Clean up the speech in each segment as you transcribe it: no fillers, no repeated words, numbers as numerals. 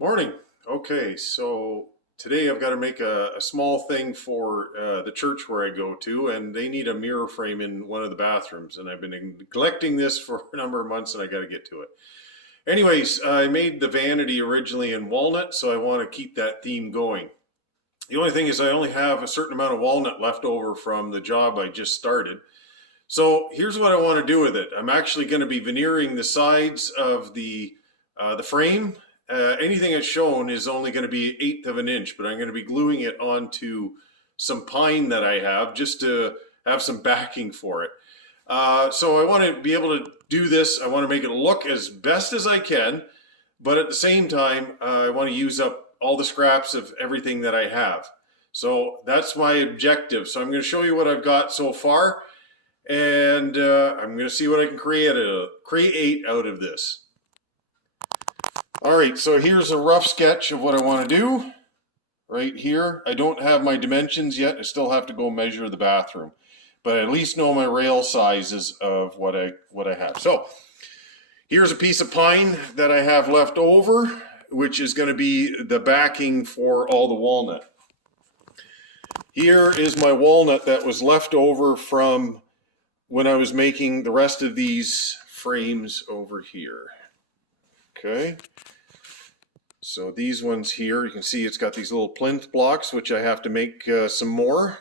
Morning. Okay, so today I've got to make a small thing for the church where I go to, and they need a mirror frame in one of the bathrooms. And I've been neglecting this for a number of months, and I got to get to it. Anyways, I made the vanity originally in walnut, so I want to keep that theme going. The only thing is, I only have a certain amount of walnut left over from the job I just started. So here's what I want to do with it. I'm actually going to be veneering the sides of the frame. Anything that's shown is only going to be 1/8 of an inch, but I'm going to be gluing it onto some pine that I have just to have some backing for it. So I want to be able to do this. I want to make it look as best as I can, but at the same time, I want to use up all the scraps of everything that I have. So that's my objective. So I'm going to show you what I've got so far, and I'm going to see what I can create out of this. All right, so here's a rough sketch of what I want to do right here. I don't have my dimensions yet. I still have to go measure the bathroom, but I at least know my rail sizes of what I have. So here's a piece of pine that I have left over, which is going to be the backing for all the walnut. Here is my walnut that was left over from when I was making the rest of these frames over here. Okay, so these ones here, you can see it's got these little plinth blocks, which I have to make some more.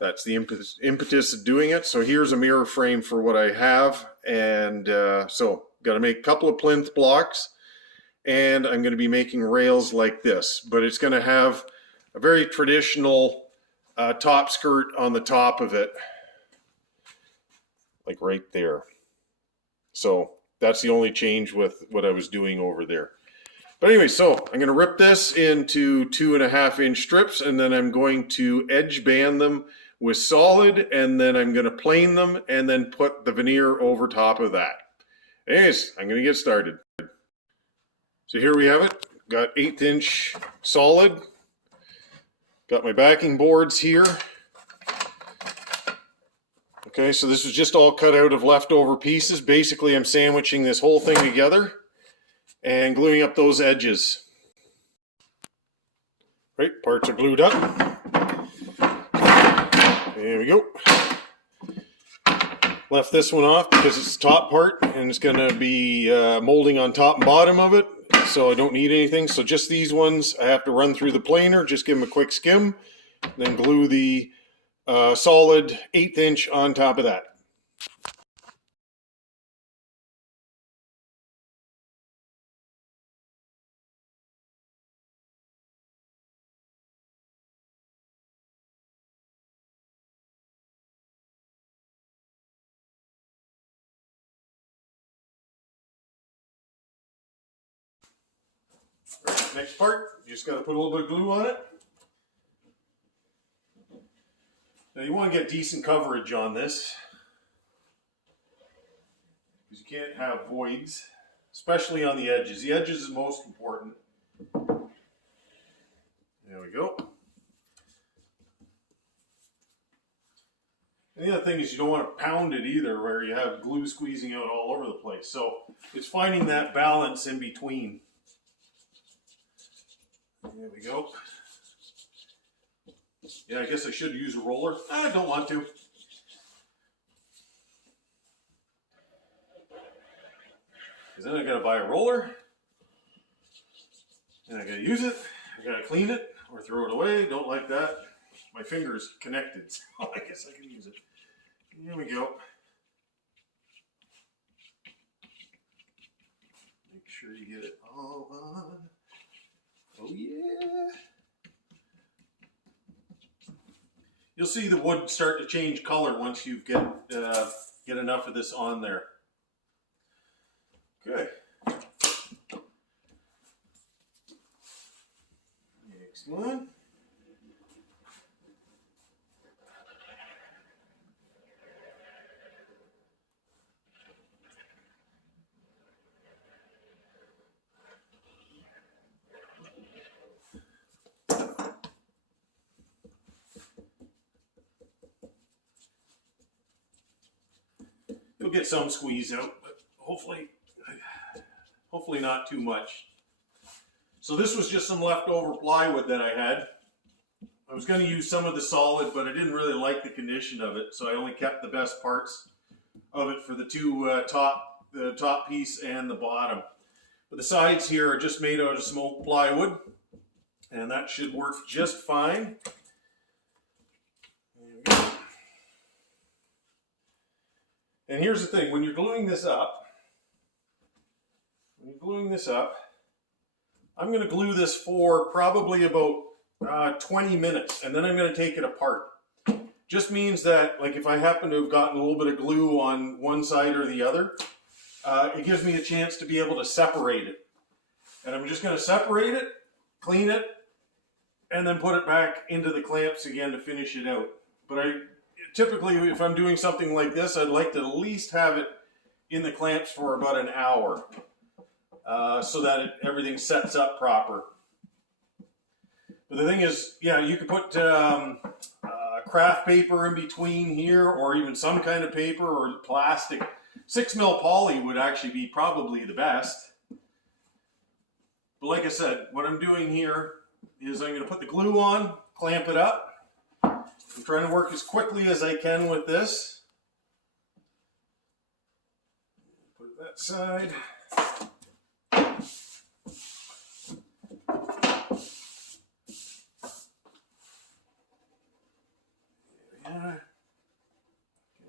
That's the impetus of doing it. So here's a mirror frame for what I have. And so got to make a couple of plinth blocks, and I'm going to be making rails like this, but it's going to have a very traditional top skirt on the top of it, like right there. So that's the only change with what I was doing over there. But anyway, so I'm going to rip this into 2.5 inch strips, and then I'm going to edge band them with solid, and then I'm going to plane them and then put the veneer over top of that. Anyways, I'm going to get started. So here we have it. Got 1/8 inch solid. Got my backing boards here. Okay, so this was just all cut out of leftover pieces. Basically, I'm sandwiching this whole thing together and gluing up those edges. Right, parts are glued up. There we go. Left this one off because it's the top part, and it's going to be molding on top and bottom of it, so I don't need anything. So just these ones I have to run through the planer, just give them a quick skim, and then glue the solid 1/8 inch on top of that. Next part, you just got to put a little bit of glue on it. Now you want to get decent coverage on this, because you can't have voids, especially on the edges. The edges is most important. There we go. And the other thing is you don't want to pound it either, where you have glue squeezing out all over the place. So it's finding that balance in between. There we go. Yeah, I guess I should use a roller. I don't want to. Because then I gotta buy a roller, and I gotta use it, I gotta clean it, or throw it away. Don't like that. My finger's connected, so I guess I can use it. Here we go. Make sure you get it all on. Oh yeah. You'll see the wood start to change color once you get enough of this on there. Good. Excellent. You'll get some squeeze out, but hopefully not too much. So this was just some leftover plywood that I had. I was going to use some of the solid, but I didn't really like the condition of it, so I only kept the best parts of it for the two the top piece and the bottom. But the sides here are just made out of smoked plywood, and that should work just fine. There we go. And here's the thing, when you're gluing this up, I'm going to glue this for probably about 20 minutes, and then I'm going to take it apart. Just means that, like, if I happen to have gotten a little bit of glue on one side or the other, it gives me a chance to be able to separate it. And I'm just going to separate it, clean it, and then put it back into the clamps again to finish it out. But typically, if I'm doing something like this, I'd like to at least have it in the clamps for about an hour so that everything sets up proper. But the thing is, yeah, you could put craft paper in between here, or even some kind of paper or plastic. 6mm poly would actually be probably the best. But like I said, what I'm doing here is I'm going to put the glue on, clamp it up. I'm trying to work as quickly as I can with this. Put that side. Okay,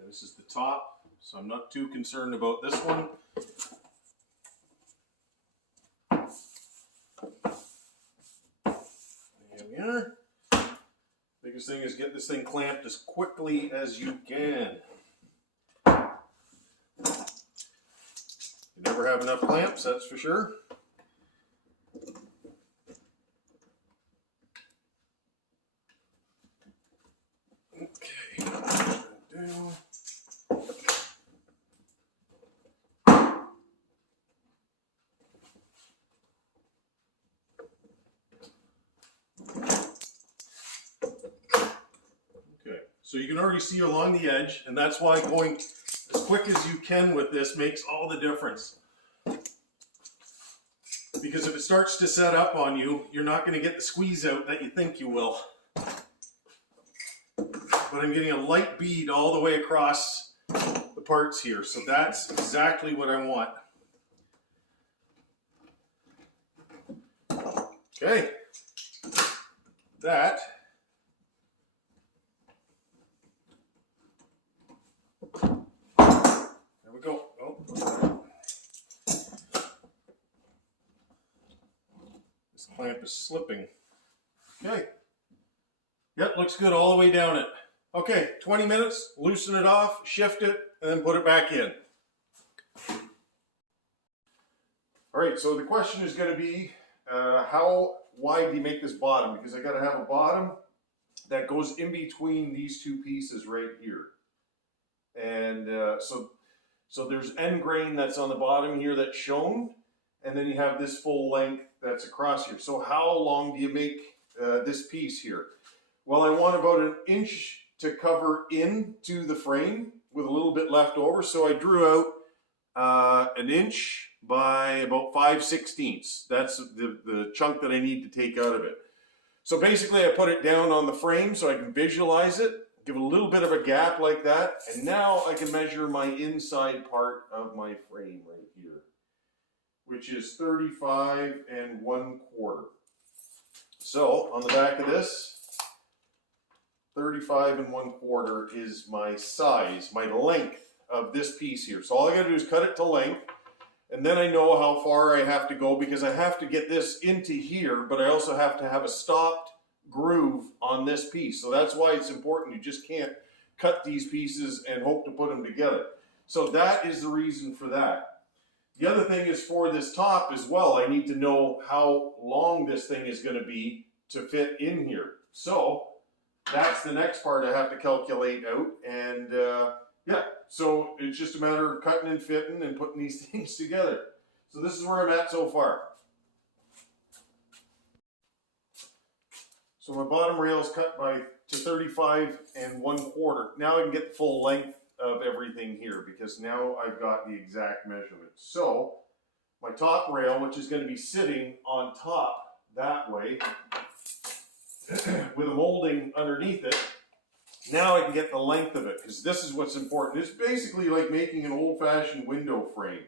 this is the top, so I'm not too concerned about this one. There we are. Biggest thing is get this thing clamped as quickly as you can. You never have enough clamps, that's for sure. Okay, down. Okay, so you can already see along the edge, and that's why going as quick as you can with this makes all the difference. Because if it starts to set up on you, you're not going to get the squeeze out that you think you will. But I'm getting a light bead all the way across the parts here, so that's exactly what I want. Okay, that there we go. Oh. This clamp is slipping. Okay. Yep, looks good all the way down it. Okay, 20 minutes, loosen it off, shift it, and then put it back in. All right, so the question is going to be, how wide do you make this bottom? Because I got to have a bottom that goes in between these two pieces right here. And so there's end grain that's on the bottom here that's shown, and then you have this full length that's across here. So how long do you make this piece here? Well, I want about 1 inch to cover into the frame with a little bit left over. So I drew out 1 inch by about 5/16. That's the chunk that I need to take out of it. So basically I put it down on the frame so I can visualize it, give it a little bit of a gap like that. And now I can measure my inside part of my frame right here, which is 35 1/4. So on the back of this, 35 1/4 is my size, my length of this piece here. So all I gotta do is cut it to length, and then I know how far I have to go because I have to get this into here, but I also have to have a stopped groove on this piece. So that's why it's important. You just can't cut these pieces and hope to put them together. So that is the reason for that. The other thing is for this top as well, I need to know how long this thing is gonna be to fit in here. So that's the next part I have to calculate out, and yeah, so it's just a matter of cutting and fitting and putting these things together. So this is where I'm at so far. So my bottom rail is cut to 35 1/4. Now I can get the full length of everything here because now I've got the exact measurement. So my top rail, which is going to be sitting on top that way with a molding underneath it. Now I can get the length of it, because this is what's important. It's basically like making an old-fashioned window frame.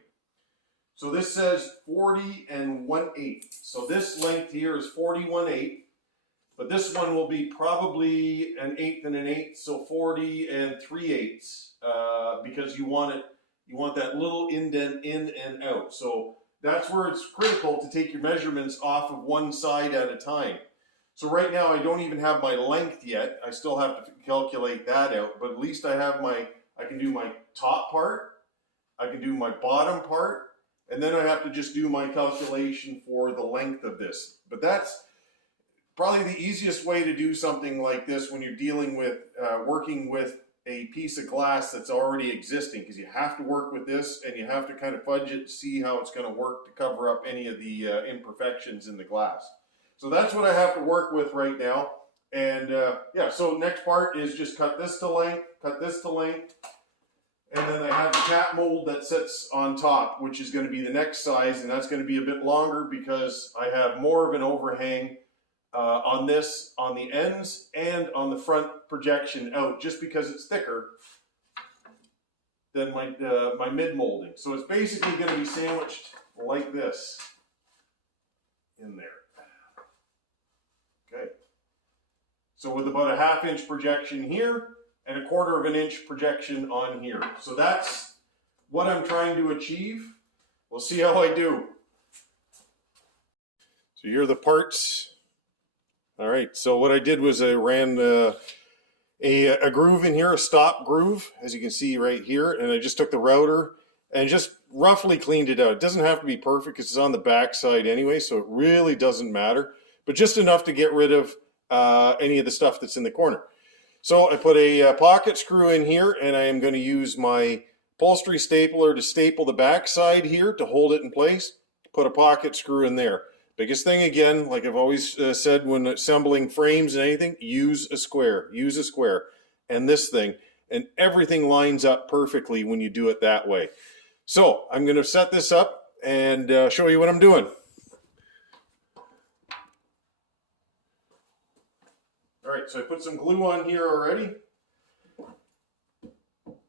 So this says 40 1/8. So this length here is 40 1/8. But this one will be probably 1/8 and 1/8, so 40 3/8, because you want that little indent in and out. So that's where it's critical to take your measurements off of one side at a time. So right now I don't even have my length yet. I still have to calculate that out, but at least I can do my top part, I can do my bottom part, and then I have to just do my calculation for the length of this. But that's probably the easiest way to do something like this when you're dealing with, working with a piece of glass that's already existing, because you have to work with this and you have to kind of fudge it to see how it's going to work to cover up any of the imperfections in the glass. So that's what I have to work with right now. And yeah, so next part is just cut this to length, cut this to length. And then I have the cap mold that sits on top, which is going to be the next size. And that's going to be a bit longer because I have more of an overhang on this, on the ends and on the front projection out, just because it's thicker than my mid molding. So it's basically going to be sandwiched like this in there. Okay. So with about a 1/2 inch projection here and a 1/4 inch projection on here. So that's what I'm trying to achieve. We'll see how I do. So here are the parts. All right, so what I did was I ran a groove in here, a stop groove, as you can see right here, and I just took the router and just roughly cleaned it out. It doesn't have to be perfect because it's on the back side anyway, so it really doesn't matter, but just enough to get rid of any of the stuff that's in the corner. So I put a pocket screw in here, and I am going to use my upholstery stapler to staple the back side here to hold it in place. Put a pocket screw in there. Biggest thing again, like I've always said when assembling frames and anything, use a square, and this thing, and everything lines up perfectly when you do it that way. So I'm going to set this up and show you what I'm doing. All right, so I put some glue on here already.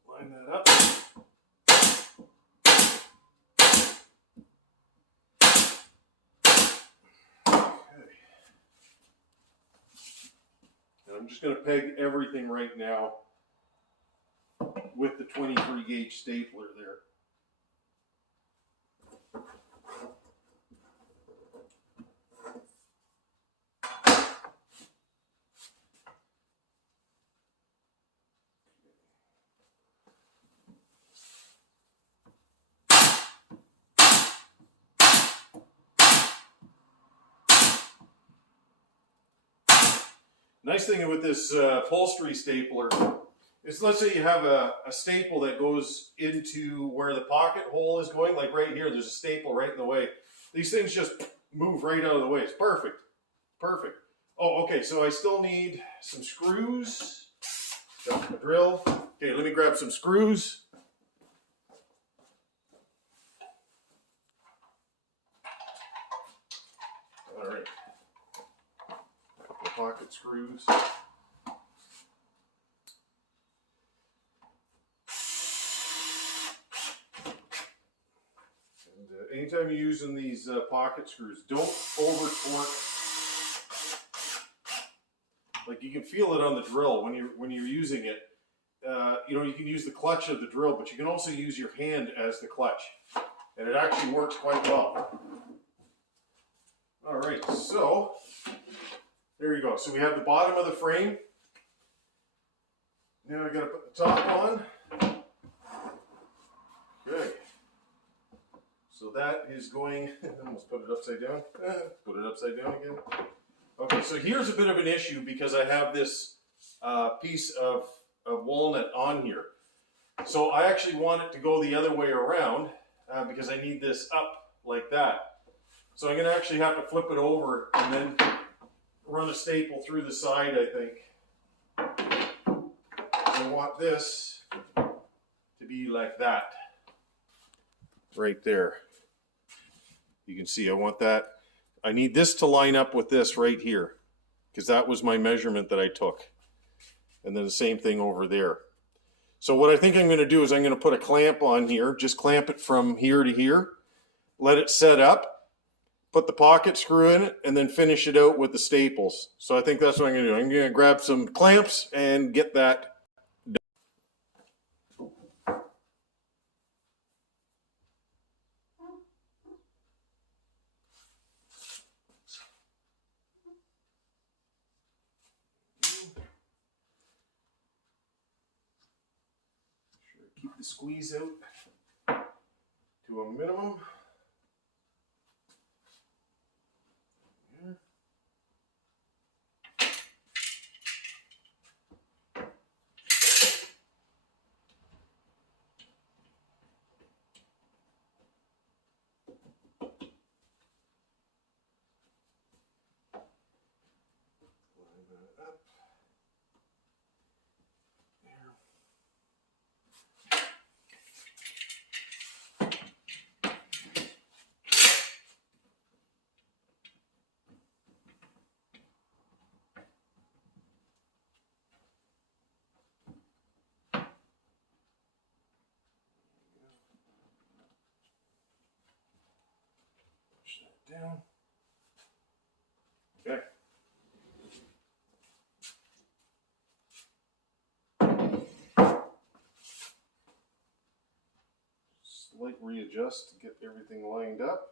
Line that up. I'm just going to peg everything right now with the 23 gauge stapler there. Nice thing with this upholstery stapler is, let's say you have a staple that goes into where the pocket hole is going, like right here, there's a staple right in the way. These things just move right out of the way. It's perfect. Perfect. Oh, okay, so I still need some screws. Got my drill. Okay, let me grab some screws. All right. Pocket screws. And anytime you're using these pocket screws, don't over torque. Like, you can feel it on the drill when you're using it. You know, you can use the clutch of the drill, but you can also use your hand as the clutch, and it actually works quite well. All right, so there you go. So we have the bottom of the frame. Now I got to put the top on. Okay. So that is going, almost put it upside down. Put it upside down again. Okay, so here's a bit of an issue because I have this piece of walnut on here. So I actually want it to go the other way around because I need this up like that. So I'm going to actually have to flip it over and then run a staple through the side, I think. I want this to be like that. Right there. You can see I want that. I need this to line up with this right here because that was my measurement that I took. And then the same thing over there. So what I think I'm going to do is I'm going to put a clamp on here, just clamp it from here to here, let it set up, put the pocket screw in it, and then finish it out with the staples. So I think that's what I'm going to do. I'm going to grab some clamps and get that. Keep the squeeze out to a minimum. Down. Okay. Slight readjust to get everything lined up.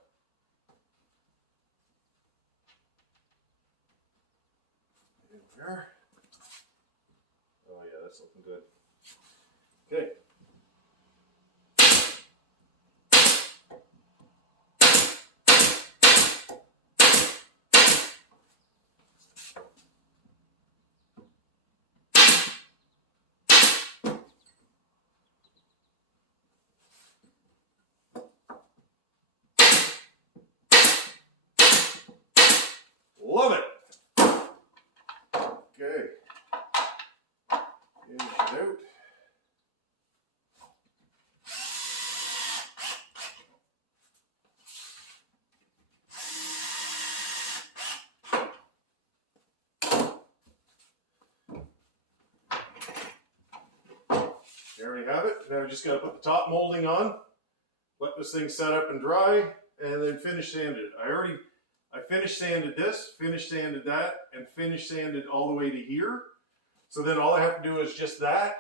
In there. Oh yeah, that's looking good. Okay. Love it. Okay. Finish it out. There we have it. Now we just got to put the top molding on, let this thing set up and dry, and then finish sanded it. I finish sanded this, finish sanded that, and finish sanded all the way to here. So then all I have to do is just that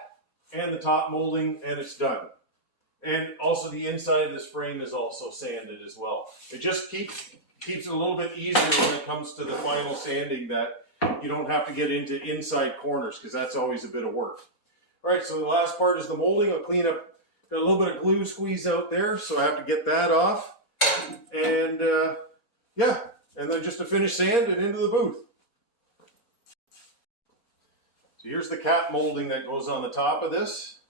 and the top molding, and it's done. And also the inside of this frame is also sanded as well. It just keeps it a little bit easier when it comes to the final sanding, that you don't have to get into inside corners, because that's always a bit of work. All right, so the last part is the molding. I'll clean up, got a little bit of glue squeeze out there, so I have to get that off. And yeah, and then just to finish sand and into the booth. So here's the cap molding that goes on the top of this.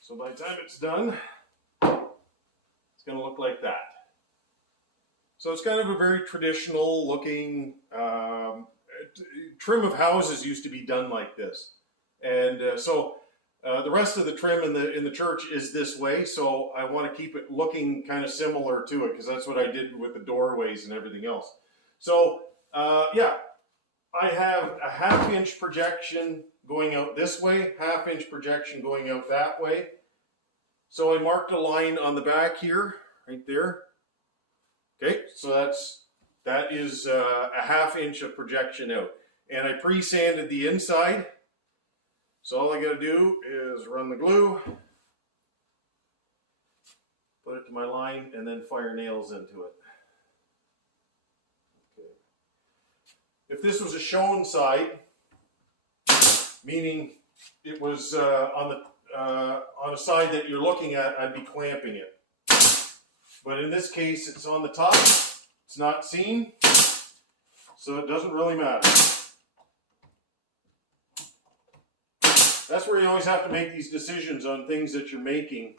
So by the time it's done, it's going to look like that. So it's kind of a very traditional looking trim of houses used to be done like this. And the rest of the trim in the church is this way, so I want to keep it looking kind of similar to it, because that's what I did with the doorways and everything else. So yeah, I have a 1/2 inch projection going out this way, 1/2 inch projection going out that way. So I marked a line on the back here, right there. Okay, so that is a 1/2 inch of projection out, and I pre-sanded the inside. So all I got to do is run the glue, put it to my line, and then fire nails into it. Okay. If this was a shown side, meaning it was on a side that you're looking at, I'd be clamping it. But in this case, it's on the top. It's not seen, so it doesn't really matter. That's where you always have to make these decisions on things that you're making.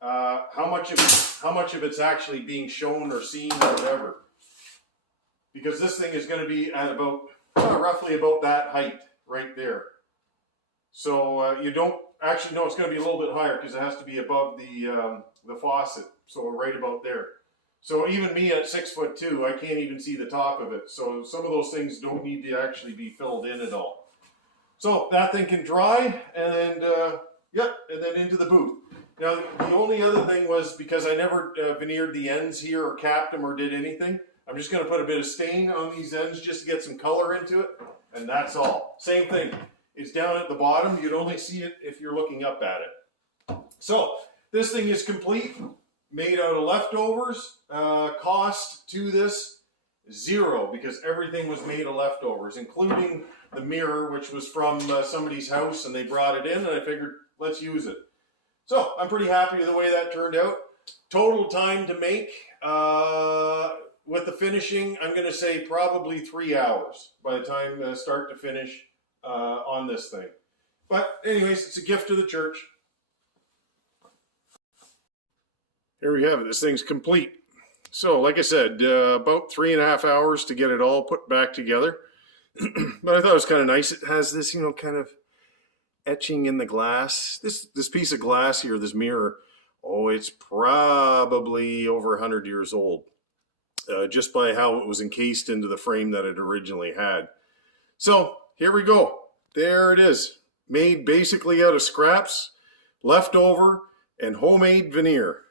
How much of it's actually being shown or seen or whatever. Because this thing is going to be at about roughly about that height right there. So you don't actually know, it's going to be a little bit higher because it has to be above the faucet. So right about there. So even me at 6'2", I can't even see the top of it. So some of those things don't need to actually be filled in at all. So that thing can dry, and yep, and then into the booth. Now the only other thing was, because I never veneered the ends here or capped them or did anything, I'm just going to put a bit of stain on these ends just to get some color into it, and that's all. Same thing. It's down at the bottom. You'd only see it if you're looking up at it. So this thing is complete, made out of leftovers. Cost to this, $0, because everything was made of leftovers, including the mirror, which was from somebody's house, and they brought it in, and I figured, let's use it. So I'm pretty happy with the way that turned out. Total time to make, with the finishing, I'm going to say probably 3 hours by the time start to finish on this thing. But anyways, it's a gift to the church. Here we have it. This thing's complete. So like I said, about 3.5 hours to get it all put back together. But I thought it was kind of nice. It has this, kind of etching in the glass. This piece of glass here, this mirror, oh, it's probably over 100 years old, just by how it was encased into the frame that it originally had. So here we go. There it is, made basically out of scraps, leftover, and homemade veneer.